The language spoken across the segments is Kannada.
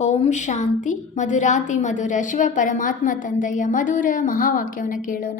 ಓಂ ಶಾಂತಿ, ಮಧುರಾತಿ ಮಧುರ, ಶಿವ ಪರಮಾತ್ಮ ತಂದೆಯ ಮಧುರ ಮಹಾವಾಕ್ಯವನ್ನು ಕೇಳೋಣ.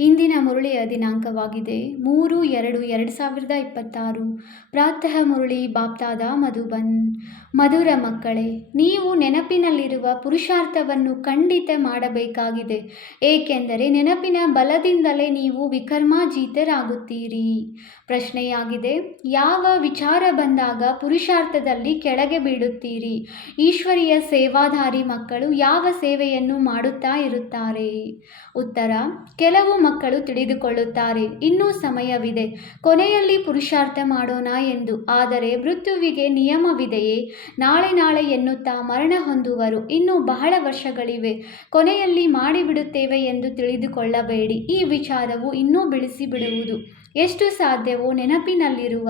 ಇಂದಿನ ಮುರುಳಿಯ ದಿನಾಂಕವಾಗಿದೆ. ಮೂರು ಎರಡು ಎರಡು ಸಾವಿರದ ಇಪ್ಪತ್ತಾರು. ಪ್ರಾತಃ ಮುರುಳಿ ಬಾಪ್ತಾದ ಮಧುಬನ್. ಮಧುರ ಮಕ್ಕಳೇ, ನೀವು ನೆನಪಿನಲ್ಲಿರುವ ಪುರುಷಾರ್ಥವನ್ನು ಖಂಡಿತ ಮಾಡಬೇಕಾಗಿದೆ. ಏಕೆಂದರೆ ನೆನಪಿನ ಬಲದಿಂದಲೇ ನೀವು ವಿಕರ್ಮಾಜೀತರಾಗುತ್ತೀರಿ. ಪ್ರಶ್ನೆಯಾಗಿದೆ, ಯಾವ ವಿಚಾರ ಬಂದಾಗ ಪುರುಷಾರ್ಥದಲ್ಲಿ ಕೆಳಗೆ ಬೀಳುತ್ತೀರಿ? ಈಶ್ವರಿಯ ಸೇವಾಧಾರಿ ಮಕ್ಕಳು ಯಾವ ಸೇವೆಯನ್ನು ಮಾಡುತ್ತಾ ಇರುತ್ತಾರೆ? ಉತ್ತರ, ಕೆಲವು ಮಕ್ಕಳು ತಿಳಿದುಕೊಳ್ಳುತ್ತಾರೆ, ಇನ್ನೂ ಸಮಯವಿದೆ, ಕೊನೆಯಲ್ಲಿ ಪುರುಷಾರ್ಥ ಮಾಡೋಣ ಎಂದು, ಆದರೆ ಮೃತ್ಯುವಿಗೆ ನಿಯಮವಿದೆಯೇ? ನಾಳೆ ನಾಳೆ ಎನ್ನುತ್ತಾ ಮರಣ ಹೊಂದುವರು, ಇನ್ನೂ ಬಹಳ ವರ್ಷಗಳಿವೆ, ಕೊನೆಯಲ್ಲಿ ಮಾಡಿಬಿಡುತ್ತೇವೆ ಎಂದು ತಿಳಿದುಕೊಳ್ಳಬೇಡಿ, ಈ ವಿಚಾರವು ಇನ್ನೂ ಬೆಳೆಸಿ ಬಿಡುವುದು ಎಷ್ಟು ಸಾಧ್ಯವೋ ನೆನಪಿನಲ್ಲಿರುವ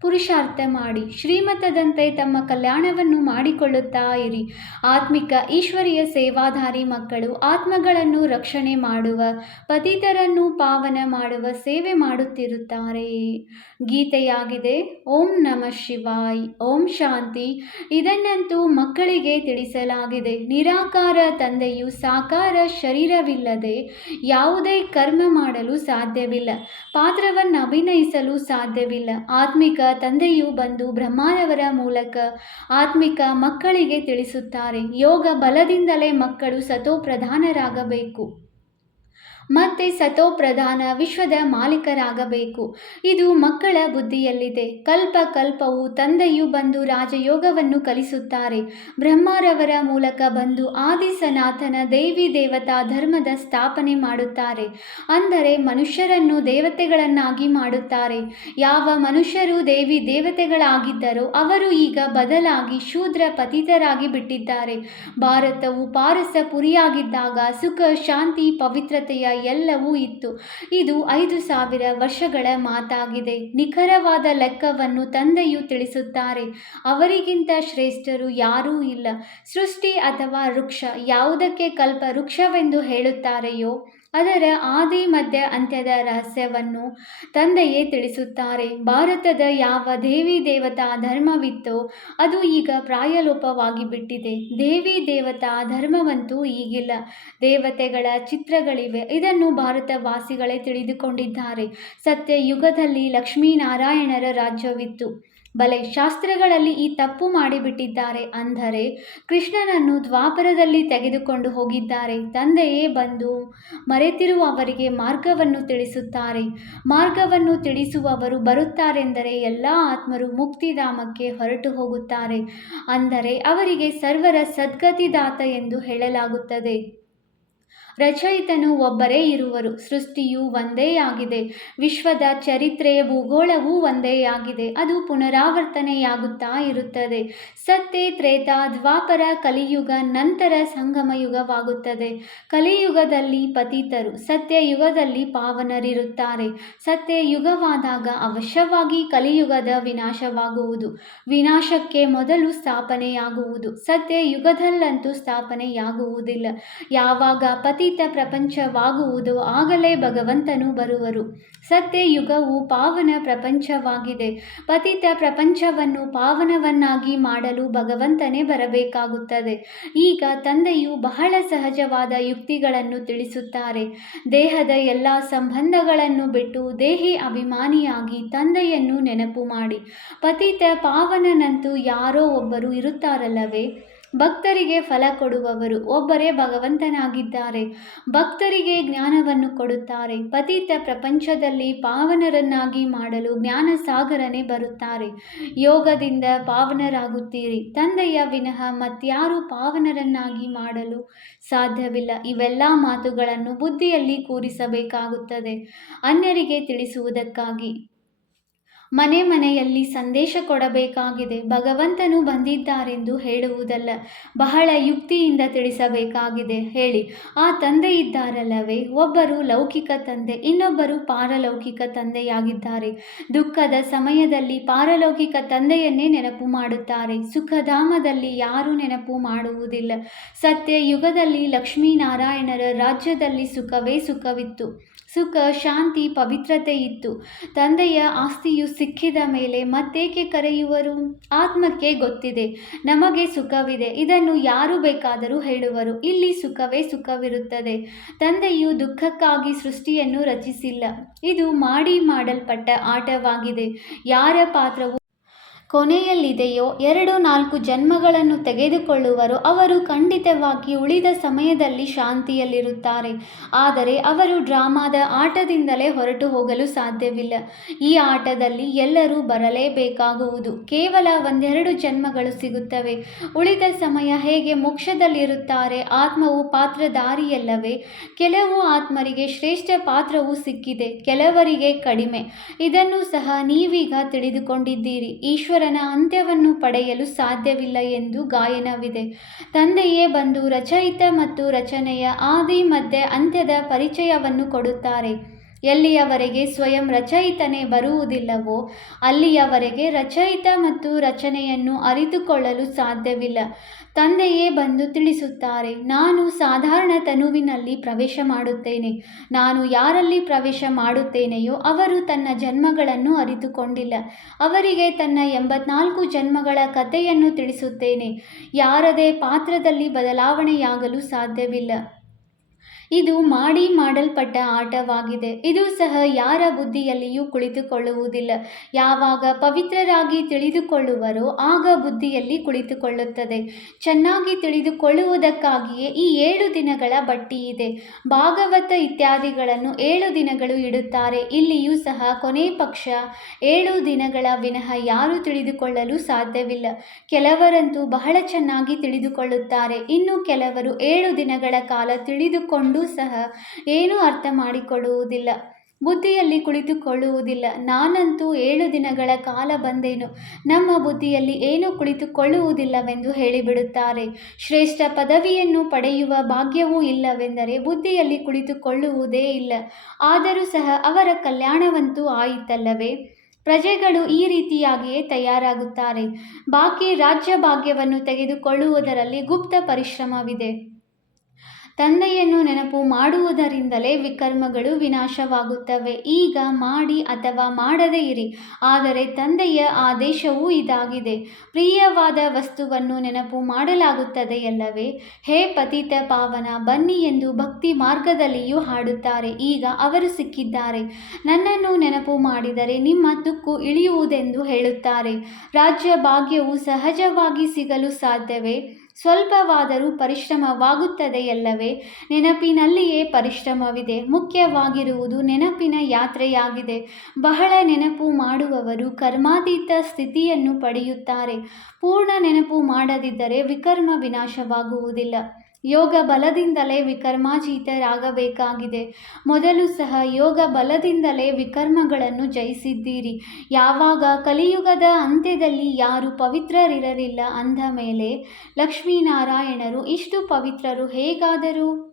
ಪುರುಷಾರ್ಥ ಮಾಡಿ, ಶ್ರೀಮತದಂತೆ ತಮ್ಮ ಕಲ್ಯಾಣವನ್ನು ಮಾಡಿಕೊಳ್ಳುತ್ತಾ ಇರಿ. ಆತ್ಮಿಕ ಈಶ್ವರಿಯ ಸೇವಾಧಾರಿ ಮಕ್ಕಳು, ಆತ್ಮಗಳನ್ನು ರಕ್ಷಣೆ ಮಾಡುವ, ಪತಿತರನ್ನು ಪಾವನ ಮಾಡುವ ಸೇವೆ ಮಾಡುತ್ತಿರುತ್ತಾರೆ. ಗೀತೆಯಾಗಿದೆ, ಓಂ ನಮಃ ಶಿವಾಯ್, ಓಂ ಶಾಂತಿ. ಇದನ್ನಂತೂ ಮಕ್ಕಳಿಗೆ ತಿಳಿಸಲಾಗಿದೆ. ನಿರಾಕಾರ ತಂದೆಯು ಸಾಕಾರ ಶರೀರವಿಲ್ಲದೆ ಯಾವುದೇ ಕರ್ಮ ಮಾಡಲು ಸಾಧ್ಯವಿಲ್ಲ. ಪಾತ್ರವನ್ನು ಅಭಿನಯಿಸಲು ಸಾಧ್ಯವಿಲ್ಲ. ಆತ್ಮಿಕ ತಂದೆಯು ಬಂದು ಬ್ರಹ್ಮಾನವರ ಮೂಲಕ ಆತ್ಮಿಕ ಮಕ್ಕಳಿಗೆ ತಿಳಿಸುತ್ತಾರೆ. ಯೋಗ ಬಲದಿಂದಲೇ ಮಕ್ಕಳು ಸತೋಪ್ರಧಾನರಾಗಬೇಕು. ಮತ್ತೆ ಸತೋಪ್ರಧಾನ ವಿಶ್ವದ ಮಾಲೀಕರಾಗಬೇಕು. ಇದು ಮಕ್ಕಳ ಬುದ್ಧಿಯಲ್ಲಿದೆ. ಕಲ್ಪ ಕಲ್ಪವು ತಂದೆಯು ಬಂದು ರಾಜಯೋಗವನ್ನು ಕಲಿಸುತ್ತಾರೆ. ಬ್ರಹ್ಮರವರ ಮೂಲಕ ಬಂದು ಆದಿಸನಾಥನ ದೇವಿ ದೇವತಾ ಧರ್ಮದ ಸ್ಥಾಪನೆ ಮಾಡುತ್ತಾರೆ. ಅಂದರೆ ಮನುಷ್ಯರನ್ನು ದೇವತೆಗಳನ್ನಾಗಿ ಮಾಡುತ್ತಾರೆ. ಯಾವ ಮನುಷ್ಯರು ದೇವಿ ದೇವತೆಗಳಾಗಿದ್ದರೋ ಅವರು ಈಗ ಬದಲಾಗಿ ಶೂದ್ರ ಪತಿತರಾಗಿ ಬಿಟ್ಟಿದ್ದಾರೆ. ಭಾರತವು ಪಾರಸ ಪುರಿಯಾಗಿದ್ದಾಗ ಸುಖ, ಶಾಂತಿ, ಪವಿತ್ರತೆಯ ಎಲ್ಲವೂ ಇತ್ತು. ಇದು ಐದು ಸಾವಿರ ವರ್ಷಗಳ ಮಾತಾಗಿದೆ. ನಿಖರವಾದ ಲೆಕ್ಕವನ್ನು ತಂದೆಯು ತಿಳಿಸುತ್ತಾರೆ. ಅವರಿಗಿಂತ ಶ್ರೇಷ್ಠರು ಯಾರೂ ಇಲ್ಲ. ಸೃಷ್ಟಿ ಅಥವಾ ವೃಕ್ಷ ಯಾವುದಕ್ಕೆ ಕಲ್ಪ ವೃಕ್ಷವೆಂದು ಹೇಳುತ್ತಾರೆಯೋ ಅದರ ಆದಿ ಮಧ್ಯ ಅಂತ್ಯದ ರಹಸ್ಯವನ್ನು ತಂದೆಯೇ ತಿಳಿಸುತ್ತಾರೆ. ಭಾರತದ ಯಾವ ದೇವಿ ದೇವತಾ ಧರ್ಮವಿತ್ತೋ ಅದು ಈಗ ಪ್ರಾಯಲೋಪವಾಗಿ ಬಿಟ್ಟಿದೆ ದೇವಿ ದೇವತಾ ಧರ್ಮವಂತೂ ಈಗಿಲ್ಲ. ದೇವತೆಗಳ ಚಿತ್ರಗಳಿವೆ. ಇದನ್ನು ಭಾರತವಾಸಿಗಳೇ ತಿಳಿದುಕೊಂಡಿದ್ದಾರೆ. ಸತ್ಯ ಯುಗದಲ್ಲಿ ಲಕ್ಷ್ಮೀನಾರಾಯಣರ ರಾಜ್ಯವಿತ್ತು. ಬಲೆ ಶಾಸ್ತ್ರಗಳಲ್ಲಿ ಈ ತಪ್ಪು ಮಾಡಿಬಿಟ್ಟಿದ್ದಾರೆ ಅಂದರೆ ಕೃಷ್ಣನನ್ನು ದ್ವಾಪರದಲ್ಲಿ ತೆಗೆದುಕೊಂಡು ಹೋಗಿದ್ದಾರೆ. ತಂದೆಯೇ ಬಂದು ಮರೆತಿರುವವರಿಗೆ ಮಾರ್ಗವನ್ನು ತಿಳಿಸುತ್ತಾರೆ. ಮಾರ್ಗವನ್ನು ತಿಳಿಸುವವರು ಬರುತ್ತಾರೆಂದರೆ ಎಲ್ಲ ಆತ್ಮರು ಮುಕ್ತಿಧಾಮಕ್ಕೆ ಹೊರಟು ಹೋಗುತ್ತಾರೆ. ಅಂದರೆ ಅವರಿಗೆ ಸರ್ವರ ಸದ್ಗತಿದಾತ ಎಂದು ಹೇಳಲಾಗುತ್ತದೆ. ರಚಯಿತನು ಒಬ್ಬರೇ ಇರುವರು. ಸೃಷ್ಟಿಯು ಒಂದೇ ಆಗಿದೆ. ವಿಶ್ವದ ಚರಿತ್ರೆಯ ಭೂಗೋಳವೂ ಒಂದೇ ಆಗಿದೆ. ಅದು ಪುನರಾವರ್ತನೆಯಾಗುತ್ತಾ ಇರುತ್ತದೆ. ಸತ್ಯ ತ್ರೇತ, ದ್ವಾಪರ ಕಲಿಯುಗ ನಂತರ ಸಂಗಮ ಯುಗವಾಗುತ್ತದೆ ಕಲಿಯುಗದಲ್ಲಿ ಪತಿತರು, ಸತ್ಯ ಯುಗದಲ್ಲಿ ಪಾವನರಿರುತ್ತಾರೆ. ಸತ್ಯ ಯುಗವಾದಾಗ ಅವಶ್ಯವಾಗಿ ಕಲಿಯುಗದ ವಿನಾಶವಾಗುವುದು. ವಿನಾಶಕ್ಕೆ ಮೊದಲು ಸ್ಥಾಪನೆಯಾಗುವುದು. ಸತ್ಯ ಯುಗದಲ್ಲಂತೂ ಸ್ಥಾಪನೆಯಾಗುವುದಿಲ್ಲ. ಯಾವಾಗ ಪತಿ ಪ್ರಪಂಚವಾಗುವುದು, ಆಗಲೇ ಭಗವಂತನು ಬರುವರು. ಸತ್ಯ ಯುಗವು ಪಾವನ ಪ್ರಪಂಚವಾಗಿದೆ. ಪತಿತ ಪ್ರಪಂಚವನ್ನು ಪಾವನವನ್ನಾಗಿ ಮಾಡಲು ಭಗವಂತನೇ ಬರಬೇಕಾಗುತ್ತದೆ. ಈಗ ತಂದೆಯು ಬಹಳ ಸಹಜವಾದ ಯುಕ್ತಿಗಳನ್ನು ತಿಳಿಸುತ್ತಾರೆ. ದೇಹದ ಎಲ್ಲ ಸಂಬಂಧಗಳನ್ನು ಬಿಟ್ಟು ದೇಹಿ ಅಭಿಮಾನಿಯಾಗಿ ತಂದೆಯನ್ನು ನೆನಪು ಮಾಡಿ. ಪತಿತ ಪಾವನನಂತೂ ಯಾರೋ ಒಬ್ಬರು ಇರುತ್ತಾರಲ್ಲವೇ? ಭಕ್ತರಿಗೆ ಫಲ ಕೊಡುವವರು ಒಬ್ಬರೇ ಭಗವಂತನಾಗಿದ್ದಾರೆ. ಭಕ್ತರಿಗೆ ಜ್ಞಾನವನ್ನು ಕೊಡುತ್ತಾರೆ. ಪತಿತ ಪ್ರಪಂಚದಲ್ಲಿ ಪಾವನರನ್ನಾಗಿ ಮಾಡಲು ಜ್ಞಾನ ಸಾಗರನೇ ಬರುತ್ತಾರೆ. ಯೋಗದಿಂದ ಪಾವನರಾಗುತ್ತೀರಿ. ತಂದೆಯ ವಿನಃ ಮತ್ಯಾರು ಪಾವನರನ್ನಾಗಿ ಮಾಡಲು ಸಾಧ್ಯವಿಲ್ಲ. ಇವೆಲ್ಲ ಮಾತುಗಳನ್ನು ಬುದ್ಧಿಯಲ್ಲಿ ಕೂರಿಸಬೇಕಾಗುತ್ತದೆ. ಅನ್ಯರಿಗೆ ತಿಳಿಸುವುದಕ್ಕಾಗಿ. ಮನೆ ಮನೆಯಲ್ಲಿ ಸಂದೇಶ ಕೊಡಬೇಕಾಗಿದೆ. ಭಗವಂತನು ಬಂದಿದ್ದಾರೆಂದು ಹೇಳುವುದಲ್ಲ, ಬಹಳ ಯುಕ್ತಿಯಿಂದ ತಿಳಿಸಬೇಕಾಗಿದೆ. ಹೇಳಿ, ಆ ತಂದೆ ಇದ್ದಾರಲ್ಲವೇ? ಒಬ್ಬರು ಲೌಕಿಕ ತಂದೆ, ಇನ್ನೊಬ್ಬರು ಪಾರಲೌಕಿಕ ತಂದೆಯಾಗಿದ್ದಾರೆ. ದುಃಖದ ಸಮಯದಲ್ಲಿ ಪಾರಲೌಕಿಕ ತಂದೆಯನ್ನೇ ನೆನಪು ಮಾಡುತ್ತಾರೆ. ಸುಖಧಾಮದಲ್ಲಿ ಯಾರೂ ನೆನಪು ಮಾಡುವುದಿಲ್ಲ. ಸತ್ಯ ಯುಗದಲ್ಲಿ ಲಕ್ಷ್ಮೀನಾರಾಯಣರ ರಾಜ್ಯದಲ್ಲಿ ಸುಖವೇ ಸುಖವಿತ್ತು. ಸುಖ, ಶಾಂತಿ, ಪವಿತ್ರತೆ ಇತ್ತು. ತಂದೆಯ ಆಸ್ತಿಯು ಸಿಕ್ಕಿದ ಮೇಲೆ ಮತ್ತೇಕೆ ಕರೆಯುವರು? ಆತ್ಮಕ್ಕೆ ಗೊತ್ತಿದೆ, ನಮಗೆ ಸುಖವಿದೆ, ಇದನ್ನು ಯಾರು ಬೇಕಾದರೂ ಹೇಳುವರು. ಇಲ್ಲಿ ಸುಖವೇ ಸುಖವಿರುತ್ತದೆ. ತಂದೆಯು ದುಃಖಕ್ಕಾಗಿ ಸೃಷ್ಟಿಯನ್ನು ರಚಿಸಿಲ್ಲ. ಇದು ಮಾಡಿ ಮಾಡಲ್ಪಟ್ಟ ಆಟವಾಗಿದೆ. ಯಾರ ಪಾತ್ರವು ಕೊನೆಯಲ್ಲಿದೆಯೋ ಎರಡು ನಾಲ್ಕು ಜನ್ಮಗಳನ್ನು ತೆಗೆದುಕೊಳ್ಳುವರು ಅವರು ಖಂಡಿತವಾಗಿ ಉಳಿದ ಸಮಯದಲ್ಲಿ ಶಾಂತಿಯಲ್ಲಿರುತ್ತಾರೆ. ಆದರೆ ಅವರು ಡ್ರಾಮಾದ ಆಟದಿಂದಲೇ ಹೊರಟು ಹೋಗಲು ಸಾಧ್ಯವಿಲ್ಲ. ಈ ಆಟದಲ್ಲಿ ಎಲ್ಲರೂ ಬರಲೇಬೇಕಾಗುವುದು. ಕೇವಲ ಒಂದೆರಡು ಜನ್ಮಗಳು ಸಿಗುತ್ತವೆ. ಉಳಿದ ಸಮಯ ಹೇಗೆ ಮೋಕ್ಷದಲ್ಲಿರುತ್ತಾರೆ ಆತ್ಮವು ಪಾತ್ರಧಾರಿಯಲ್ಲವೇ? ಕೆಲವು ಆತ್ಮರಿಗೆ ಶ್ರೇಷ್ಠ ಪಾತ್ರವು ಸಿಕ್ಕಿದೆ, ಕೆಲವರಿಗೆ ಕಡಿಮೆ. ಇದನ್ನು ಸಹ ನೀವೀಗ ತಿಳಿದುಕೊಂಡಿದ್ದೀರಿ. ಈಶ್ವರನ ಅಂತ್ಯವನ್ನು ಪಡೆಯಲು ಸಾಧ್ಯವಿಲ್ಲ ಎಂದು ಗಾಯನವಿದೆ. ತಂದೆಯೇ ಬಂದು ರಚಯಿತ ಮತ್ತು ರಚನೆಯ ಆದಿ ಮಧ್ಯೆ ಅಂತ್ಯದ ಪರಿಚಯವನ್ನು ಕೊಡುತ್ತಾರೆ. ಎಲ್ಲಿಯವರೆಗೆ ಸ್ವಯಂ ರಚಯಿತನೇ ಬರುವುದಿಲ್ಲವೋ ಅಲ್ಲಿಯವರೆಗೆ ರಚಯಿತ ಮತ್ತು ರಚನೆಯನ್ನು ಅರಿತುಕೊಳ್ಳಲು ಸಾಧ್ಯವಿಲ್ಲ. ತಂದೆಯೇ ಬಂದು ತಿಳಿಸುತ್ತಾರೆ, ನಾನು ಸಾಧಾರಣ ತನುವಿನಲ್ಲಿ ಪ್ರವೇಶ ಮಾಡುತ್ತೇನೆ. ನಾನು ಯಾರಲ್ಲಿ ಪ್ರವೇಶ ಮಾಡುತ್ತೇನೆಯೋ ಅವರು ತನ್ನ ಜನ್ಮಗಳನ್ನು ಅರಿತುಕೊಂಡಿಲ್ಲ. ಅವರಿಗೆ ತನ್ನ ಎಂಬತ್ನಾಲ್ಕು ಜನ್ಮಗಳ ಕಥೆಯನ್ನು ತಿಳಿಸುತ್ತೇನೆ. ಯಾರದೇ ಪಾತ್ರದಲ್ಲಿ ಬದಲಾವಣೆಯಾಗಲು ಸಾಧ್ಯವಿಲ್ಲ. ಇದು ಮಾಡಿ ಮಾಡಲ್ಪಟ್ಟ ಆಟವಾಗಿದೆ. ಇದು ಸಹ ಯಾರ ಬುದ್ಧಿಯಲ್ಲಿಯೂ ಕುಳಿತುಕೊಳ್ಳುವುದಿಲ್ಲ. ಯಾವಾಗ ಪವಿತ್ರರಾಗಿ ತಿಳಿದುಕೊಳ್ಳುವರೋ ಆಗ ಬುದ್ಧಿಯಲ್ಲಿ ಕುಳಿತುಕೊಳ್ಳುತ್ತದೆ. ಚೆನ್ನಾಗಿ ತಿಳಿದುಕೊಳ್ಳುವುದಕ್ಕಾಗಿಯೇ ಈ ಏಳು ದಿನಗಳ ಬಟ್ಟಿ ಇದೆ. ಭಾಗವತ ಇತ್ಯಾದಿಗಳನ್ನು ಏಳು ದಿನಗಳು ಇಡುತ್ತಾರೆ. ಇಲ್ಲಿಯೂ ಸಹ ಕೊನೆ ಪಕ್ಷ ಏಳು ದಿನಗಳ ವಿನಃ ಯಾರೂ ತಿಳಿದುಕೊಳ್ಳಲು ಸಾಧ್ಯವಿಲ್ಲ. ಕೆಲವರಂತೂ ಬಹಳ ಚೆನ್ನಾಗಿ ತಿಳಿದುಕೊಳ್ಳುತ್ತಾರೆ. ಇನ್ನು ಕೆಲವರು ಏಳು ದಿನಗಳ ಕಾಲ ತಿಳಿದುಕೊಂಡು ಸಹ ಏನೂ ಅರ್ಥ ಮಾಡಿಕೊಳ್ಳುವುದಿಲ್ಲ. ಬುದ್ಧಿಯಲ್ಲಿ ಕುಳಿತುಕೊಳ್ಳುವುದಿಲ್ಲ. ನಾನಂತೂ ಏಳು ದಿನಗಳ ಕಾಲ ಬಂದೇನು. ನಮ್ಮ ಬುದ್ಧಿಯಲ್ಲಿ ಏನೂ ಕುಳಿತುಕೊಳ್ಳುವುದಿಲ್ಲವೆಂದು ಹೇಳಿಬಿಡುತ್ತಾರೆ. ಶ್ರೇಷ್ಠ ಪದವಿಯನ್ನು ಪಡೆಯುವ ಭಾಗ್ಯವೂ ಇಲ್ಲವೆಂದರೆ ಬುದ್ಧಿಯಲ್ಲಿ ಕುಳಿತುಕೊಳ್ಳುವುದೇ ಇಲ್ಲ. ಆದರೂ ಸಹ ಅವರ ಕಲ್ಯಾಣವಂತೂ ಆಯಿತಲ್ಲವೇ? ಪ್ರಜೆಗಳು ಈ ರೀತಿಯಾಗಿಯೇ ತಯಾರಾಗುತ್ತಾರೆ. ಬಾಕಿ ರಾಜ್ಯ ಭಾಗ್ಯವನ್ನು ತೆಗೆದುಕೊಳ್ಳುವುದರಲ್ಲಿ ಗುಪ್ತ ಪರಿಶ್ರಮವಿದೆ. ತಂದೆಯನ್ನು ನೆನಪು ಮಾಡುವುದರಿಂದಲೇ ವಿಕರ್ಮಗಳು ವಿನಾಶವಾಗುತ್ತವೆ. ಈಗ ಮಾಡಿ ಅಥವಾ ಮಾಡದೇ ಇರಿ. ಆದರೆ ತಂದೆಯ ಆದೇಶವೂ ಇದಾಗಿದೆ. ಪ್ರಿಯವಾದ ವಸ್ತುವನ್ನು ನೆನಪು ಮಾಡಲಾಗುತ್ತದೆಯಲ್ಲವೇ ಹೇ ಪತಿತ ಪಾವನ, ಬನ್ನಿ ಎಂದು ಭಕ್ತಿ ಮಾರ್ಗದಲ್ಲಿಯೂ ಹಾಡುತ್ತಾರೆ. ಈಗ ಅವರು ಸಿಕ್ಕಿದ್ದಾರೆ. ನನ್ನನ್ನು ನೆನಪು ಮಾಡಿದರೆ ನಿಮ್ಮ ತುಕ್ಕು ಇಳಿಯುವುದೆಂದು ಹೇಳುತ್ತಾರೆ. ರಾಜ್ಯ ಭಾಗ್ಯವು ಸಹಜವಾಗಿ ಸಿಗಲು ಸಾಧ್ಯವೇ? ಸ್ವಲ್ಪವಾದರೂ ಪರಿಶ್ರಮವಾಗುತ್ತದೆಯಲ್ಲವೇ? ನೆನಪಿನಲ್ಲಿಯೇ ಪರಿಶ್ರಮವಿದೆ. ಮುಖ್ಯವಾಗಿರುವುದು ನೆನಪಿನ ಯಾತ್ರೆಯಾಗಿದೆ. ಬಹಳ ನೆನಪು ಮಾಡುವವರು ಕರ್ಮಾತೀತ ಸ್ಥಿತಿಯನ್ನು ಪಡೆಯುತ್ತಾರೆ. ಪೂರ್ಣ ನೆನಪು ಮಾಡದಿದ್ದರೆ ವಿಕರ್ಮ ವಿನಾಶವಾಗುವುದಿಲ್ಲ. ಯೋಗ ಬಲದಿಂದಲೇ ವಿಕರ್ಮಾಜೀತರಾಗಬೇಕಾಗಿದೆ. ಮೊದಲು ಸಹ ಯೋಗ ಬಲದಿಂದಲೇ ವಿಕರ್ಮಗಳನ್ನು ಜಯಿಸಿದ್ದೀರಿ. ಯಾವಾಗ ಕಲಿಯುಗದ ಅಂತ್ಯದಲ್ಲಿ ಯಾರು ಪವಿತ್ರರಿರಲಿಲ್ಲ ಅಂದ ಮೇಲೆ ಲಕ್ಷ್ಮೀನಾರಾಯಣರು ಇಷ್ಟು ಪವಿತ್ರರು ಹೇಗಾದರು?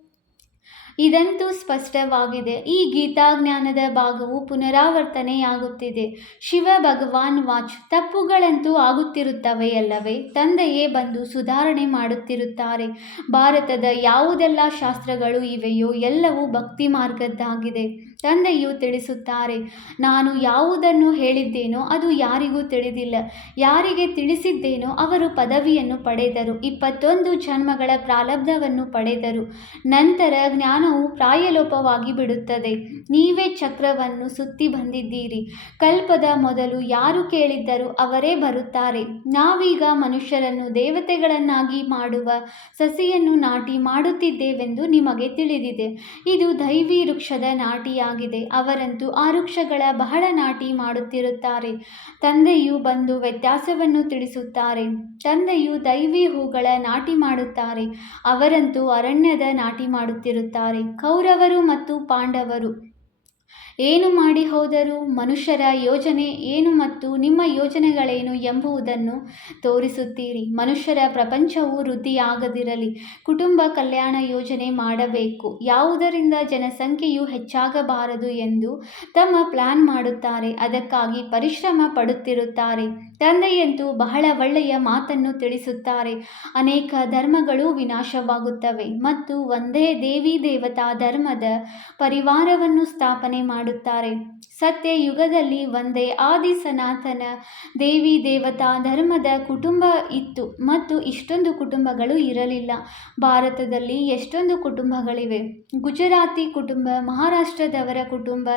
ಇದಂತೂ ಸ್ಪಷ್ಟವಾಗಿದೆ. ಈ ಗೀತಾಜ್ಞಾನದ ಭಾಗವು ಪುನರಾವರ್ತನೆಯಾಗುತ್ತಿದೆ. ಶಿವ ಭಗವಾನ್ ವಾಚ್ ತಪ್ಪುಗಳಂತೂ ಆಗುತ್ತಿರುತ್ತವೆಯಲ್ಲವೇ? ತಂದೆಯೇ ಬಂದು ಸುಧಾರಣೆ ಮಾಡುತ್ತಿರುತ್ತಾರೆ. ಭಾರತದ ಯಾವುದೆಲ್ಲ ಶಾಸ್ತ್ರಗಳು ಇವೆಯೋ ಎಲ್ಲವೂ ಭಕ್ತಿ ಮಾರ್ಗದ್ದಾಗಿದೆ. ತಂದೆಯು ತಿಳಿಸುತ್ತಾರೆ, ನಾನು ಯಾವುದನ್ನು ಹೇಳಿದ್ದೇನೋ ಅದು ಯಾರಿಗೂ ತಿಳಿದಿಲ್ಲ. ಯಾರಿಗೆ ತಿಳಿಸಿದ್ದೇನೋ ಅವರು ಪದವಿಯನ್ನು ಪಡೆದರು. ಇಪ್ಪತ್ತೊಂದು ಜನ್ಮಗಳ ಪ್ರಾರಬ್ಧವನ್ನು ಪಡೆದರು. ನಂತರ ಜ್ಞಾನವು ಪ್ರಾಯಲೋಪವಾಗಿ ಬಿಡುತ್ತದೆ. ನೀವೇ ಚಕ್ರವನ್ನು ಸುತ್ತಿ ಬಂದಿದ್ದೀರಿ. ಕಲ್ಪದ ಮೊದಲು ಯಾರು ಕೇಳಿದ್ದರೂ ಅವರೇ ಬರುತ್ತಾರೆ. ನಾವೀಗ ಮನುಷ್ಯರನ್ನು ದೇವತೆಗಳನ್ನಾಗಿ ಮಾಡುವ ಸಸಿಯನ್ನು ನಾಟಿ ಮಾಡುತ್ತಿದ್ದೇವೆಂದು ನಿಮಗೆ ತಿಳಿದಿದೆ. ಇದು ದೈವಿ ವೃಕ್ಷದ ನಾಟಿಯಾಗಿದೆ. ಅವರಂತೂ ಆ ವೃಕ್ಷಗಳ ಬಹಳ ನಾಟಿ ಮಾಡುತ್ತಿರುತ್ತಾರೆ. ತಂದೆಯು ಬಂದು ವ್ಯತ್ಯಾಸವನ್ನು ತಿಳಿಸುತ್ತಾರೆ. ತಂದೆಯು ದೈವಿ ಹೂಗಳ ನಾಟಿ ಮಾಡುತ್ತಾರೆ. ಅವರಂತೂ ಅರಣ್ಯದ ನಾಟಿ ಮಾಡುತ್ತಿರುತ್ತಾರೆ. ಕೌರವರು ಮತ್ತು ಪಾಂಡವರು. ಏನು ಮಾಡಿ ಹೋದರೂ ಮನುಷ್ಯರ ಯೋಜನೆ ಏನು ಮತ್ತು ನಿಮ್ಮ ಯೋಜನೆಗಳೇನು ಎಂಬುದನ್ನು ತೋರಿಸುತ್ತೀರಿ. ಮನುಷ್ಯರ ಪ್ರಪಂಚವು ವೃದ್ಧಿಯಾಗದಿರಲಿ. ಕುಟುಂಬ ಕಲ್ಯಾಣ ಯೋಜನೆ ಮಾಡಬೇಕು. ಯಾವುದರಿಂದ ಜನಸಂಖ್ಯೆಯು ಹೆಚ್ಚಾಗಬಾರದು ಎಂದು ತಮ್ಮ ಪ್ಲಾನ್ ಮಾಡುತ್ತಾರೆ. ಅದಕ್ಕಾಗಿ ಪರಿಶ್ರಮ ಪಡುತ್ತಿರುತ್ತಾರೆ. ತಂದೆಯಂತೂ ಬಹಳ ಒಳ್ಳೆಯ ಮಾತನ್ನು ತಿಳಿಸುತ್ತಾರೆ. ಅನೇಕ ಧರ್ಮಗಳು ವಿನಾಶವಾಗುತ್ತವೆ ಮತ್ತು ಒಂದೇ ದೇವಿ ದೇವತಾ ಧರ್ಮದ ಪರಿವಾರವನ್ನು ಸ್ಥಾಪನೆ ಮಾಡುತ್ತಾರೆ. ಸತ್ಯ ಯುಗದಲ್ಲಿ ಒಂದೇ ಆದಿ ಸನಾತನ ದೇವಿ ದೇವತಾ ಧರ್ಮದ ಕುಟುಂಬ ಇತ್ತು ಮತ್ತು ಇಷ್ಟೊಂದು ಕುಟುಂಬಗಳು ಇರಲಿಲ್ಲ. ಭಾರತದಲ್ಲಿ ಎಷ್ಟೊಂದು ಕುಟುಂಬಗಳಿವೆ. ಗುಜರಾತಿ ಕುಟುಂಬ, ಮಹಾರಾಷ್ಟ್ರದವರ ಕುಟುಂಬ.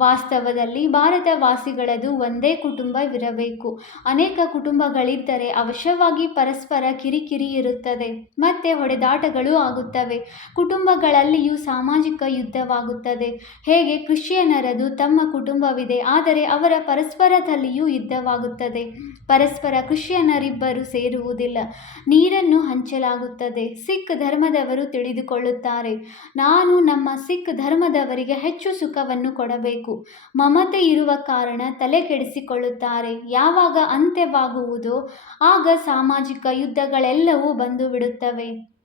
ವಾಸ್ತವದಲ್ಲಿ ಭಾರತವಾಸಿಗಳದು ಒಂದೇ ಕುಟುಂಬವಿರಬೇಕು. ಅನೇಕ ಕುಟುಂಬಗಳಿದ್ದರೆ ಅವಶ್ಯವಾಗಿ ಪರಸ್ಪರ ಕಿರಿಕಿರಿ ಇರುತ್ತದೆ. ಮತ್ತೆ ಹೊಡೆದಾಟಗಳು ಆಗುತ್ತವೆ. ಕುಟುಂಬಗಳಲ್ಲಿಯೂ ಸಾಮಾಜಿಕ ಯುದ್ಧವಾಗುತ್ತದೆ. ಹೇಗೆ ಕ್ರಿಶ್ಚಿಯನರದು ತಮ್ಮ ಕುಟುಂಬವಿದೆ. ಆದರೆ ಅವರ ಪರಸ್ಪರದಲ್ಲಿಯೂ ಯುದ್ಧವಾಗುತ್ತದೆ. ಪರಸ್ಪರ ಕ್ರಿಶ್ಚಿಯನರಿಬ್ಬರು ಸೇರುವುದಿಲ್ಲ. ನೀರನ್ನು ಹಂಚಲಾಗುತ್ತದೆ. ಸಿಖ್ ಧರ್ಮದವರು ತಿಳಿದುಕೊಳ್ಳುತ್ತಾರೆ. ನಾನು ನಮ್ಮ ಸಿಖ್ ಧರ್ಮದವರಿಗೆ ಹೆಚ್ಚು ಸುಖವನ್ನು ಕೊಡಬೇಕು. ಮಮತೆ ಇರುವ ಕಾರಣ ತಲೆ ಕೆಡಿಸಿಕೊಳ್ಳುತ್ತಾರೆ ಯಾವಾಗ ಅಂತ್ಯವಾಗುವುದೋ ಆಗ ಸಾಮಾಜಿಕ ಯುದ್ಧಗಳೆಲ್ಲವೂ ಬಂದು ಬಿಡುತ್ತವೆ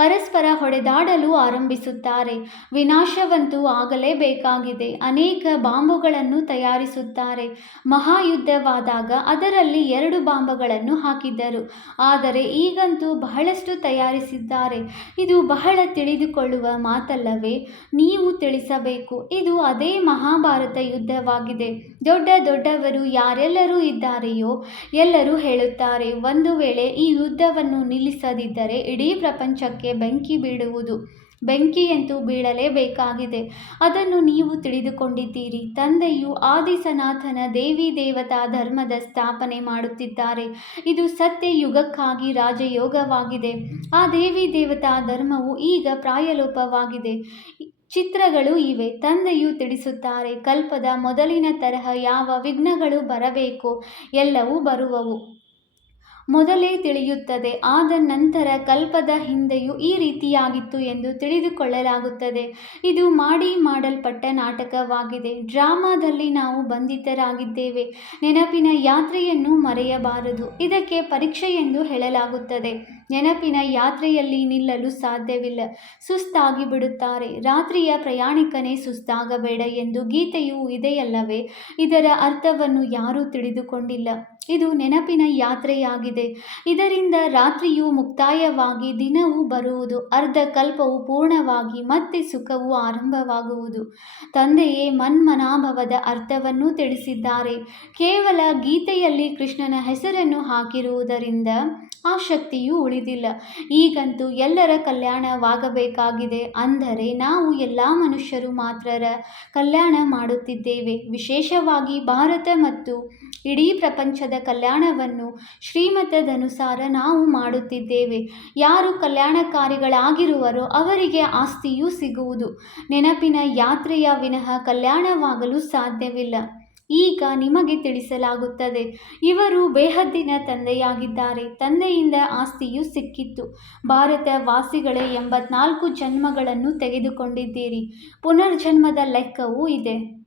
ಪರಸ್ಪರ ಹೊಡೆದಾಡಲು ಆರಂಭಿಸುತ್ತಾರೆ. ವಿನಾಶವಂತೂ ಆಗಲೇಬೇಕಾಗಿದೆ. ಅನೇಕ ಬಾಂಬುಗಳನ್ನು ತಯಾರಿಸುತ್ತಾರೆ. ಮಹಾಯುದ್ಧವಾದಾಗ ಅದರಲ್ಲಿ ಎರಡು ಬಾಂಬುಗಳನ್ನು ಹಾಕಿದ್ದರು. ಆದರೆ ಈಗಂತೂ ಬಹಳಷ್ಟು ತಯಾರಿಸಿದ್ದಾರೆ. ಇದು ಬಹಳ ತಿಳಿದುಕೊಳ್ಳುವ ಮಾತಲ್ಲವೇ? ನೀವು ತಿಳಿಸಬೇಕು. ಇದು ಅದೇ ಮಹಾಭಾರತ ಯುದ್ಧವಾಗಿದೆ. ದೊಡ್ಡ ದೊಡ್ಡವರು ಯಾರೆಲ್ಲರೂ ಇದ್ದಾರೆಯೋ ಎಲ್ಲರೂ ಹೇಳುತ್ತಾರೆ, ಒಂದು ವೇಳೆ ಈ ಯುದ್ಧವನ್ನು ನಿಲ್ಲಿಸದಿದ್ದರೆ ಇಡೀ ಪ್ರಪಂಚಕ್ಕೆ ಬೆಂಕಿ ಬೀಳುವುದು. ಬೆಂಕಿಯಂತೂ ಬೀಳಲೇಬೇಕಾಗಿದೆ. ಅದನ್ನು ನೀವು ತಿಳಿದುಕೊಂಡಿದ್ದೀರಿ. ತಂದೆಯು ಆದಿ ಸನಾತನ ದೇವಿ ದೇವತಾ ಧರ್ಮದ ಸ್ಥಾಪನೆ ಮಾಡುತ್ತಿದ್ದಾರೆ. ಇದು ಸತ್ಯ ಯುಗಕ್ಕಾಗಿ ರಾಜಯೋಗವಾಗಿದೆ. ಆ ದೇವಿ ದೇವತಾ ಧರ್ಮವು ಈಗ ಪ್ರಾಯಲೋಪವಾಗಿದೆ. ಚಿತ್ರಗಳು ಇವೆ. ತಂದೆಯು ತಿಳಿಸುತ್ತಾರೆ, ಕಲ್ಪದ ಮೊದಲಿನ ತರಹ ಯಾವ ವಿಘ್ನಗಳು ಬರಬೇಕೋ, ಎಲ್ಲವೂ ಬರುವವು. ಮೊದಲೇ ತಿಳಿಯುತ್ತದೆ, ಆದ ನಂತರ ಕಲ್ಪದ ಹಿಂದೆಯೂ ಈ ರೀತಿಯಾಗಿತ್ತು ಎಂದು ತಿಳಿದುಕೊಳ್ಳಲಾಗುತ್ತದೆ. ಇದು ಮಾಡಿ ಮಾಡಲ್ಪಟ್ಟ ನಾಟಕವಾಗಿದೆ. ಡ್ರಾಮಾದಲ್ಲಿ ನಾವು ಬಂಧಿತರಾಗಿದ್ದೇವೆ. ನೆನಪಿನ ಯಾತ್ರೆಯನ್ನು ಮರೆಯಬಾರದು. ಇದಕ್ಕೆ ಪರೀಕ್ಷೆ ಎಂದು ಹೇಳಲಾಗುತ್ತದೆ. ನೆನಪಿನ ಯಾತ್ರೆಯಲ್ಲಿ ನಿಲ್ಲಲು ಸಾಧ್ಯವಿಲ್ಲ. ಸುಸ್ತಾಗಿ ಬಿಡುತ್ತಾರೆ. ರಾತ್ರಿಯ ಪ್ರಯಾಣಿಕನೇ ಸುಸ್ತಾಗಬೇಡ ಎಂದು ಗೀತೆಯು ಇದೆಯಲ್ಲವೇ? ಇದರ ಅರ್ಥವನ್ನು ಯಾರೂ ತಿಳಿದುಕೊಂಡಿಲ್ಲ. ಇದು ನೆನಪಿನ ಯಾತ್ರೆಯಾಗಿದೆ. ಇದರಿಂದ ರಾತ್ರಿಯು ಮುಕ್ತಾಯವಾಗಿ ದಿನವೂ ಬರುವುದು, ಅರ್ಧ ಕಲ್ಪವು ಪೂರ್ಣವಾಗಿ ಮತ್ತೆ ಸುಖವು ಆರಂಭವಾಗುವುದು. ತಂದೆಯೇ ಮನ್ಮನಾಭವದ ಅರ್ಥವನ್ನು ತಿಳಿಸಿದ್ದಾರೆ. ಕೇವಲ ಗೀತೆಯಲ್ಲಿ ಕೃಷ್ಣನ ಹೆಸರನ್ನು ಹಾಕಿರುವುದರಿಂದ ಆ ಶಕ್ತಿಯು ಉಳಿದಿಲ್ಲ. ಈಗಂತೂ ಎಲ್ಲರ ಕಲ್ಯಾಣವಾಗಬೇಕಾಗಿದೆ. ಅಂದರೆ ನಾವು ಎಲ್ಲ ಮನುಷ್ಯರು ಮಾತ್ರರ ಕಲ್ಯಾಣ ಮಾಡುತ್ತಿದ್ದೇವೆ. ವಿಶೇಷವಾಗಿ ಭಾರತ ಮತ್ತು ಇಡೀ ಪ್ರಪಂಚದ ಕಲ್ಯಾಣವನ್ನು ಶ್ರೀಮತದನುಸಾರ ನಾವು ಮಾಡುತ್ತಿದ್ದೇವೆ. ಯಾರು ಕಲ್ಯಾಣಕಾರಿಗಳಾಗಿರುವರೋ ಅವರಿಗೆ ಆಸ್ತಿಯೂ ಸಿಗುವುದು. ನೆನಪಿನ ಯಾತ್ರೆಯ ವಿನಃ ಕಲ್ಯಾಣವಾಗಲು ಸಾಧ್ಯವಿಲ್ಲ. ಈಗ ನಿಮಗೆ ತಿಳಿಸಲಾಗುತ್ತದೆ. ಇವರು ಬೇಹದ್ದಿನ ತಂದೆಯಾಗಿದ್ದಾರೆ. ತಂದೆಯಿಂದ ಆಸ್ತಿಯು ಸಿಕ್ಕಿತ್ತು. ಭಾರತ ವಾಸಿಗಳೇ ಎಂಬತ್ನಾಲ್ಕು ಜನ್ಮಗಳನ್ನು ತೆಗೆದುಕೊಂಡಿದ್ದೀರಿ. ಪುನರ್ಜನ್ಮದ ಲೆಕ್ಕವೂ ಇದೆ.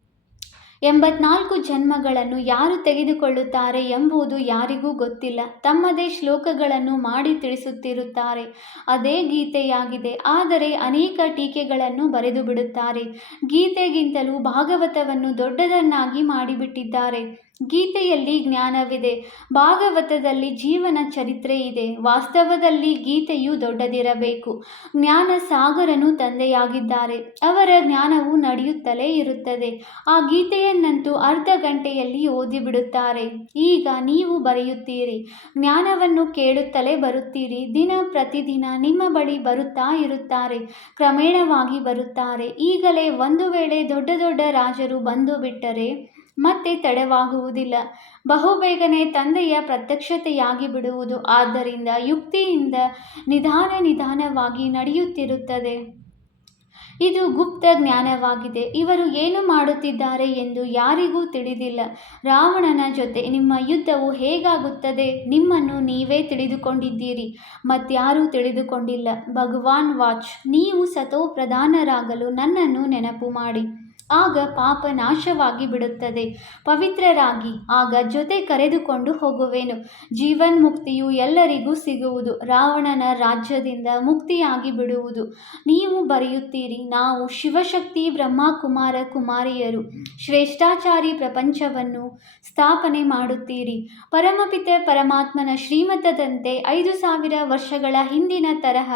ಎಂಬತ್ನಾಲ್ಕು ಜನ್ಮಗಳನ್ನು ಯಾರು ತೆಗೆದುಕೊಳ್ಳುತ್ತಾರೆ ಎಂಬುದು ಯಾರಿಗೂ ಗೊತ್ತಿಲ್ಲ. ತಮ್ಮದೇ ಶ್ಲೋಕಗಳನ್ನು ಮಾಡಿ ತಿಳಿಸುತ್ತಿರುತ್ತಾರೆ. ಅದೇ ಗೀತೆಯಾಗಿದೆ. ಆದರೆ ಅನೇಕ ಟೀಕೆಗಳನ್ನು ಬರೆದು ಬಿಡುತ್ತಾರೆ ಗೀತೆಗಿಂತಲೂ ಭಾಗವತವನ್ನು ದೊಡ್ಡದನ್ನಾಗಿ ಮಾಡಿಬಿಟ್ಟಿದ್ದಾರೆ. ಗೀತೆಯಲ್ಲಿ ಜ್ಞಾನವಿದೆ. ಭಾಗವತದಲ್ಲಿ ಜೀವನ ಚರಿತ್ರೆ ಇದೆ. ವಾಸ್ತವದಲ್ಲಿ ಗೀತೆಯು ದೊಡ್ಡದಿರಬೇಕು. ಜ್ಞಾನ ಸಾಗರನು ತಂದೆಯಾಗಿದ್ದಾರೆ. ಅವರ ಜ್ಞಾನವು ನಡೆಯುತ್ತಲೇ ಇರುತ್ತದೆ. ಆ ಗೀತೆಯನ್ನಂತೂ ಅರ್ಧ ಗಂಟೆಯಲ್ಲಿ ಓದಿಬಿಡುತ್ತಾರೆ. ಈಗ ನೀವು ಬರೆಯುತ್ತೀರಿ. ಜ್ಞಾನವನ್ನು ಕೇಳುತ್ತಲೇ ಬರುತ್ತೀರಿ. ದಿನ ಪ್ರತಿದಿನ ನಿಮ್ಮ ಬಳಿ ಬರುತ್ತಾ ಇರುತ್ತಾರೆ. ಕ್ರಮೇಣವಾಗಿ ಬರುತ್ತಾರೆ. ಈಗಲೇ ಒಂದು ವೇಳೆ ದೊಡ್ಡ ದೊಡ್ಡ ರಾಜರು ಬಂದು ಬಿಟ್ಟರೆ ಮತ್ತೆ ತಡವಾಗುವುದಿಲ್ಲ. ಬಹುಬೇಗನೆ ತಂದೆಯ ಪ್ರತ್ಯಕ್ಷತೆಯಾಗಿ ಬಿಡುವುದು ಆದ್ದರಿಂದ ಯುಕ್ತಿಯಿಂದ ನಿಧಾನ ನಿಧಾನವಾಗಿ ನಡೆಯುತ್ತಿರುತ್ತದೆ. ಇದು ಗುಪ್ತ ಜ್ಞಾನವಾಗಿದೆ. ಇವರು ಏನು ಮಾಡುತ್ತಿದ್ದಾರೆ ಎಂದು ಯಾರಿಗೂ ತಿಳಿದಿಲ್ಲ. ರಾವಣನ ಜೊತೆ ನಿಮ್ಮ ಯುದ್ಧವು ಹೇಗಾಗುತ್ತದೆ ನಿಮ್ಮನ್ನು ನೀವೇ ತಿಳಿದುಕೊಂಡಿದ್ದೀರಿ. ಮತ್ತಾರೂ ತಿಳಿದುಕೊಂಡಿಲ್ಲ. ಭಗವಾನ್ ವಾಚ್, ನೀವು ಸತೋ ಪ್ರಧಾನರಾಗಲು ನನ್ನನ್ನು ನೆನಪು ಮಾಡಿ. ಆಗ ಪಾಪ ನಾಶವಾಗಿ ಬಿಡುತ್ತದೆ. ಪವಿತ್ರರಾಗಿ ಆಗ ಜೊತೆ ಕರೆದುಕೊಂಡು ಹೋಗುವೆನು. ಜೀವನ್ಮುಕ್ತಿಯು ಎಲ್ಲರಿಗೂ ಸಿಗುವುದು. ರಾವಣನ ರಾಜ್ಯದಿಂದ ಮುಕ್ತಿಯಾಗಿ ಬಿಡುವುದು. ನೀವು ಬರೆಯುತ್ತೀರಿ, ನಾವು ಶಿವಶಕ್ತಿ ಬ್ರಹ್ಮಕುಮಾರ ಕುಮಾರಿಯರು. ಶ್ರೇಷ್ಠಾಚಾರಿ ಪ್ರಪಂಚವನ್ನು ಸ್ಥಾಪನೆ ಮಾಡುತ್ತೀರಿ. ಪರಮಪಿತ ಪರಮಾತ್ಮನ ಶ್ರೀಮತದಂತೆ ಐದು ಸಾವಿರ ವರ್ಷಗಳ ಹಿಂದಿನ ತರಹ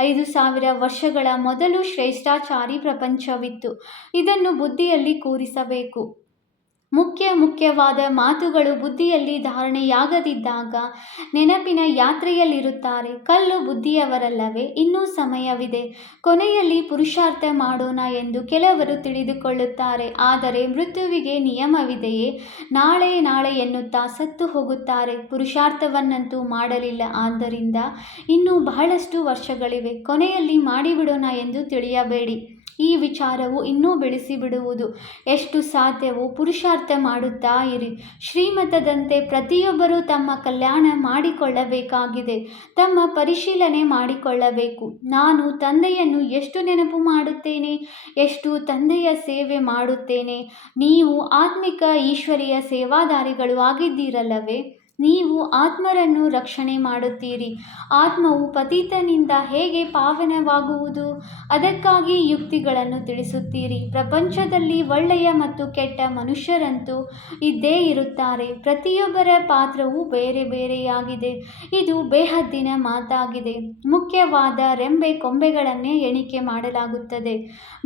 ಐದು ಸಾವಿರ ವರ್ಷಗಳ ಮೊದಲು ಶ್ರೇಷ್ಠಾಚಾರಿ ಪ್ರಪಂಚವಿತ್ತು. ಇದನ್ನು ಬುದ್ಧಿಯಲ್ಲಿ ಕೂರಿಸಬೇಕು. ಮುಖ್ಯ ಮುಖ್ಯವಾದ ಮಾತುಗಳು ಬುದ್ಧಿಯಲ್ಲಿ ಧಾರಣೆಯಾಗದಿದ್ದಾಗ ನೆನಪಿನ ಯಾತ್ರೆಯಲ್ಲಿರುತ್ತಾರೆ. ಕಲ್ಲು ಬುದ್ಧಿಯವರಲ್ಲವೇ? ಇನ್ನೂ ಸಮಯವಿದೆ. ಕೊನೆಯಲ್ಲಿ ಪುರುಷಾರ್ಥ ಮಾಡೋಣ ಎಂದು ಕೆಲವರು ತಿಳಿದುಕೊಳ್ಳುತ್ತಾರೆ. ಆದರೆ ಮೃತ್ಯುವಿಗೆ ನಿಯಮವಿದೆಯೇ? ನಾಳೆ ನಾಳೆ ಎನ್ನುತ್ತಾ ಸತ್ತು ಹೋಗುತ್ತಾರೆ. ಪುರುಷಾರ್ಥವನ್ನಂತೂ ಮಾಡಲಿಲ್ಲ. ಆದ್ದರಿಂದ ಇನ್ನೂ ಬಹಳಷ್ಟು ವರ್ಷಗಳಿವೆ. ಕೊನೆಯಲ್ಲಿ ಮಾಡಿಬಿಡೋಣ ಎಂದು ತಿಳಿಯಬೇಡಿ. ಈ ವಿಚಾರವು ಇನ್ನೂ ಬೆಳೆಸಿ ಬಿಡುವುದು ಎಷ್ಟು ಸಾಧ್ಯವೋ ಪುರುಷಾರ್ಥ ಮಾಡುತ್ತಾ ಇರಿ. ಶ್ರೀಮತದಂತೆ ಪ್ರತಿಯೊಬ್ಬರೂ ತಮ್ಮ ಕಲ್ಯಾಣ ಮಾಡಿಕೊಳ್ಳಬೇಕಾಗಿದೆ. ತಮ್ಮ ಪರಿಶೀಲನೆ ಮಾಡಿಕೊಳ್ಳಬೇಕು. ನಾನು ತಂದೆಯನ್ನು ಎಷ್ಟು ನೆನಪು ಮಾಡುತ್ತೇನೆ? ಎಷ್ಟು ತಂದೆಯ ಸೇವೆ ಮಾಡುತ್ತೇನೆ? ನೀವು ಆತ್ಮಿಕ ಈಶ್ವರಿಯ ಸೇವಾದಾರಿಗಳು ಆಗಿದ್ದೀರಲ್ಲವೇ? ನೀವು ಆತ್ಮರನ್ನು ರಕ್ಷಣೆ ಮಾಡುತ್ತೀರಿ. ಆತ್ಮವು ಪತಿತನಿಂದ ಹೇಗೆ ಪಾವನವಾಗುವುದು? ಅದಕ್ಕಾಗಿ ಯುಕ್ತಿಗಳನ್ನು ತಿಳಿಸುತ್ತೀರಿ. ಪ್ರಪಂಚದಲ್ಲಿ ಒಳ್ಳೆಯ ಮತ್ತು ಕೆಟ್ಟ ಮನುಷ್ಯರಂತೂ ಇದ್ದೇ ಇರುತ್ತಾರೆ. ಪ್ರತಿಯೊಬ್ಬರ ಪಾತ್ರವೂ ಬೇರೆ ಬೇರೆಯಾಗಿದೆ. ಇದು ಬೇಹದ್ದಿನ ಮಾತಾಗಿದೆ. ಮುಖ್ಯವಾದ ರೆಂಬೆ ಕೊಂಬೆಗಳನ್ನೇ ಎಣಿಕೆ ಮಾಡಲಾಗುತ್ತದೆ.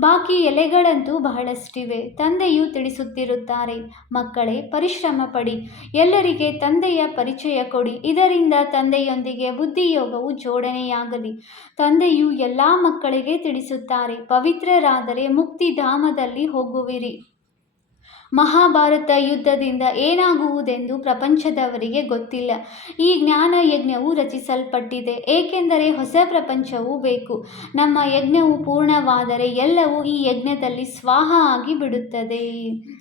ಬಾಕಿ ಎಲೆಗಳಂತೂ ಬಹಳಷ್ಟಿವೆ. ತಂದೆಯು ತಿಳಿಸುತ್ತಿರುತ್ತಾರೆ, ಮಕ್ಕಳೇ ಪರಿಶ್ರಮ ಪಡಿ ಎಲ್ಲರಿಗೆ ತಂದೆಯ ಪರಿಚಯ ಕೊಡಿ. ಇದರಿಂದ ತಂದೆಯೊಂದಿಗೆ ಬುದ್ಧಿಯೋಗವು ಜೋಡಣೆಯಾಗಲಿ. ತಂದೆಯು ಎಲ್ಲ ಮಕ್ಕಳಿಗೆ ತಿಳಿಸುತ್ತಾರೆ, ಪವಿತ್ರರಾದರೆ ಮುಕ್ತಿಧಾಮದಲ್ಲಿ ಹೋಗುವಿರಿ. ಮಹಾಭಾರತ ಯುದ್ಧದಿಂದ ಏನಾಗುವುದೆಂದು ಪ್ರಪಂಚದವರಿಗೆ ಗೊತ್ತಿಲ್ಲ. ಈ ಜ್ಞಾನ ಯಜ್ಞವು ರಚಿಸಲ್ಪಟ್ಟಿದೆ, ಏಕೆಂದರೆ ಹೊಸ ಪ್ರಪಂಚವು ಬೇಕು. ನಮ್ಮ ಯಜ್ಞವು ಪೂರ್ಣವಾದರೆ ಎಲ್ಲವೂ ಈ ಯಜ್ಞದಲ್ಲಿ ಸ್ವಾಹ ಆಗಿ ಬಿಡುತ್ತದೆ.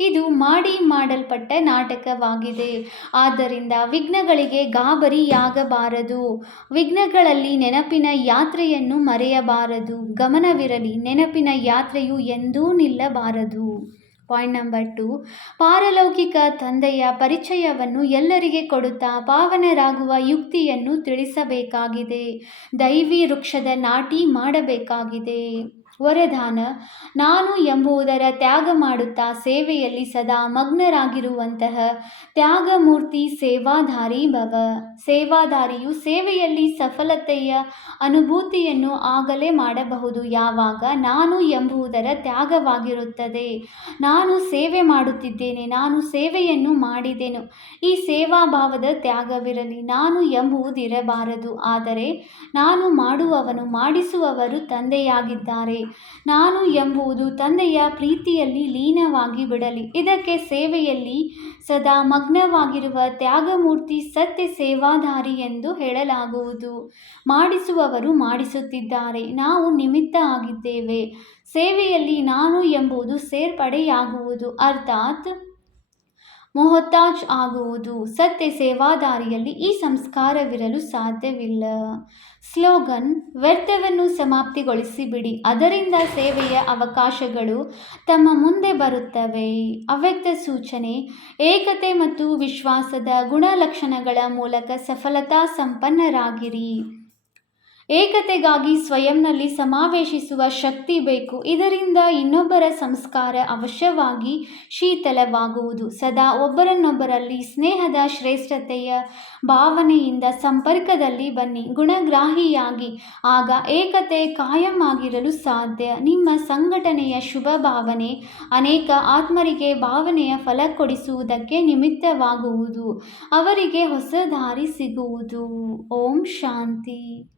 ಇದು ಮಾಡಿ ಮಾಡಲ್ಪಟ್ಟ ನಾಟಕವಾಗಿದೆ. ಆದ್ದರಿಂದ ವಿಘ್ನಗಳಿಗೆ ಗಾಬರಿಯಾಗಬಾರದು. ವಿಘ್ನಗಳಲ್ಲಿ ನೆನಪಿನ ಯಾತ್ರೆಯನ್ನು ಮರೆಯಬಾರದು. ಗಮನವಿರಲಿ, ನೆನಪಿನ ಯಾತ್ರೆಯು ಎಂದೂ ನಿಲ್ಲಬಾರದು. Point number two. ಪಾರಲೌಕಿಕ ತಂದೆಯ ಪರಿಚಯವನ್ನು ಎಲ್ಲರಿಗೆ ಕೊಡುತ್ತಾ ಪಾವನರಾಗುವ ಯುಕ್ತಿಯನ್ನು ತಿಳಿಸಬೇಕಾಗಿದೆ. ದೈವಿ ವೃಕ್ಷದ ನಾಟಿ ಮಾಡಬೇಕಾಗಿದೆ. ವರದಾನ. ನಾನು ಎಂಬುದರ ತ್ಯಾಗ ಮಾಡುತ್ತಾ ಸೇವೆಯಲ್ಲಿ ಸದಾ ಮಗ್ನರಾಗಿರುವಂತಹ ತ್ಯಾಗಮೂರ್ತಿ ಸೇವಾಧಾರಿ ಭವ. ಸೇವಾಧಾರಿಯು ಸೇವೆಯಲ್ಲಿ ಸಫಲತೆಯ ಅನುಭೂತಿಯನ್ನು ಆಗಲೇ ಮಾಡಬಹುದು. ಯಾವಾಗ? ನಾನು ಎಂಬುದರ ತ್ಯಾಗವಾಗಿರುತ್ತದೆ. ನಾನು ಸೇವೆ ಮಾಡುತ್ತಿದ್ದೇನೆ. ನಾನು ಸೇವೆಯನ್ನು ಮಾಡಿದೆನು. ಈ ಸೇವಾಭಾವದ ತ್ಯಾಗವಿರಲಿ. ನಾನು ಎಂಬುವುದಿರಬಾರದು. ಆದರೆ ನಾನು ಮಾಡುವವನು ಮಾಡಿಸುವವರು ತಂದೆಯಾಗಿದ್ದಾರೆ. ನಾನು ಎಂಬುದು ತಂದೆಯ ಪ್ರೀತಿಯಲ್ಲಿ ಲೀನವಾಗಿ ಬಿಡಲಿ. ಇದಕ್ಕೆ ಸೇವೆಯಲ್ಲಿ ಸದಾ ಮಗ್ನವಾಗಿರುವ ತ್ಯಾಗಮೂರ್ತಿ ಸತ್ಯ ಸೇವಾಧಾರಿ ಎಂದು ಹೇಳಲಾಗುವುದು. ಮಾಡಿಸುವವರು ಮಾಡಿಸುತ್ತಿದ್ದಾರೆ. ನಾವು ನಿಮಿತ್ತ ಆಗಿದ್ದೇವೆ. ಸೇವೆಯಲ್ಲಿ ನಾನು ಎಂಬುದು ಸೇರ್ಪಡೆಯಾಗುವುದು. ಅರ್ಥಾತ್ ಮೊಹತಾಜ್ ಆಗುವುದು ಸತ್ಯ ಸೇವಾದಾರಿಯಲ್ಲಿ ಈ ಸಂಸ್ಕಾರವಿರಲು ಸಾಧ್ಯವಿಲ್ಲ. ಸ್ಲೋಗನ್, ವ್ಯರ್ಥವನ್ನು ಸಮಾಪ್ತಿಗೊಳಿಸಿಬಿಡಿ. ಅದರಿಂದ ಸೇವೆಯ ಅವಕಾಶಗಳು ತಮ್ಮ ಮುಂದೆ ಬರುತ್ತವೆ. ಅವ್ಯಕ್ತ ಸೂಚನೆ, ಏಕತೆ ಮತ್ತು ವಿಶ್ವಾಸದ ಗುಣಲಕ್ಷಣಗಳ ಮೂಲಕ ಸಫಲತಾ ಸಂಪನ್ನರಾಗಿರಿ. ಏಕತೆಗಾಗಿ ಸ್ವಯಂನಲ್ಲಿ ಸಮಾವೇಶಿಸುವ ಶಕ್ತಿ ಬೇಕು. ಇದರಿಂದ ಇನ್ನೊಬ್ಬರ ಸಂಸ್ಕಾರ ಅವಶ್ಯವಾಗಿ ಶೀತಲವಾಗುವುದು. ಸದಾ ಒಬ್ಬರನ್ನೊಬ್ಬರಲ್ಲಿ ಸ್ನೇಹದ ಶ್ರೇಷ್ಠತೆಯ ಭಾವನೆಯಿಂದ ಸಂಪರ್ಕದಲ್ಲಿ ಬನ್ನಿ. ಗುಣಗ್ರಾಹಿಯಾಗಿ. ಆಗ ಏಕತೆ ಕಾಯಂ ಆಗಿರಲು ಸಾಧ್ಯ. ನಿಮ್ಮ ಸಂಘಟನೆಯ ಶುಭ ಭಾವನೆ ಅನೇಕ ಆತ್ಮರಿಗೆ ಭಾವನೆಯ ಫಲ ಕೊಡಿಸುವುದಕ್ಕೆ ನಿಮಿತ್ತವಾಗುವುದು. ಅವರಿಗೆ ಹೊಸ ದಾರಿ ಸಿಗುವುದು. ಓಂ ಶಾಂತಿ.